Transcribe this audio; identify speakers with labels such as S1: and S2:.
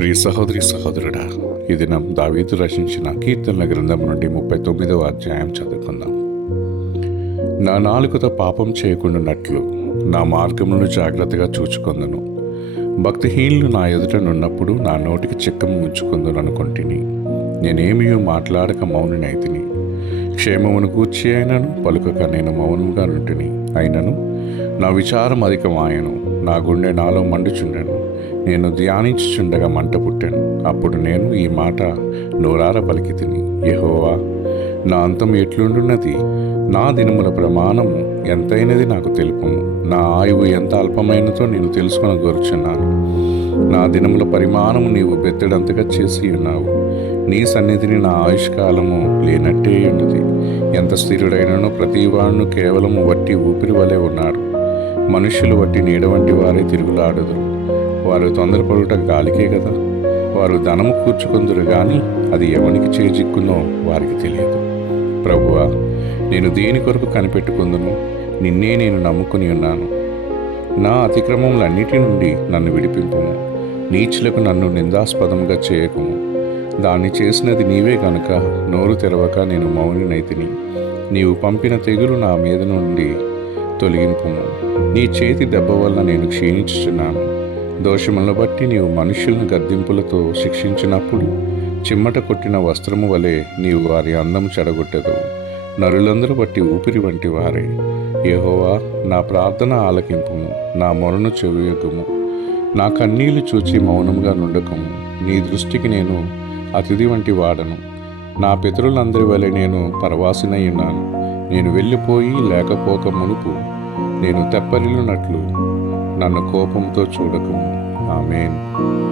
S1: ప్రియ సహోదరి సహోదరుడా ఈ దినం దావీదు రచించిన కీర్తనల గ్రంథం నుండి ముప్పై తొమ్మిదవ అధ్యాయం చదువుకుందాం. నా నాలుగుతో పాపం చేయకుండానట్లు నా మార్గములను జాగ్రత్తగా చూచుకుందును. భక్తిహీనులు నా ఎదుట నున్నప్పుడు నా నోటికి చిక్కము ఉంచుకుందును అనుకుంటుని. నేనేమియో మాట్లాడక మౌనినైతిని. క్షేమమును కూర్చి అయినను పలుకక నేను మౌనముగా నుంటిని. అయినను నా విచారం అధికమాయను. నా గుండె నాలో మండుచుండెను. నేను ధ్యానించుచుండగా మంట పుట్టాను. అప్పుడు నేను ఈ మాట నోరార పలికి తిని యహోవా నా అంతం ఎట్లుండున్నది? నా దినముల ప్రమాణము ఎంతైనది నాకు తెలుపు నా ఆయువు ఎంత అల్పమైనదో నేను తెలుసుకొని కోరుచున్నాను నా దినముల పరిమాణము నీవు బెత్తడంతగా చేసి ఉన్నావు నీ సన్నిధిని నా ఆయుష్కాలము లేనట్టే ఉన్నది ఎంత స్థిరుడైనను ప్రతి వాడును కేవలము వట్టి ఊపిరి వలె ఉన్నాడు. మనుష్యులు వట్టి నీడ వంటి వారే తిరుగులాడుదురు. వారు తొందరపడుట గాలికే కదా వారు ధనము కూర్చుకుందరు కానీ అది ఎవనికి చేజిక్కునో వారికి తెలియదు. ప్రభువా నేను దేని కొరకు కనిపెట్టుకుందును. నిన్నే నేను నమ్ముకుని ఉన్నాను. నా అతిక్రమములన్నిటి నుండి నన్ను విడిపింపుము. నీచులకు నన్ను నిందాస్పదంగా చేయకుము. దాన్ని చేసినది నీవే కనుక నోరు తెరవక నేను మౌనినైతిని. నీవు పంపిన తెగులు నా మీద నుండి తొలగింపు నీ చేతి దెబ్బ వల్ల నేను క్షీణించుచున్నాను. దోషములను బట్టి నీవు మనుషులను గద్దింపులతో శిక్షించినప్పుడు చిమ్మట కొట్టిన వస్త్రము వలె నీవు వారి అందం చెడగొట్టదు నరులందరూ బట్టి ఊపిరి వంటి వారే. యెహోవా నా ప్రార్థన ఆలకింపుము. నా మొరను చెవియకుము నా కన్నీళ్ళు చూచి మౌనముగా నుండకము. నీ దృష్టికి నేను అతిథి వంటి వాడను. నా పితరులందరి వలె నేను పరవాసినై ఉన్నాను. నేను వెళ్ళిపోయి లేకపోక మునుపు నేను తెప్పరిల్లునట్లు నన్ను కోపంతో చూడకము. ఆమెన్.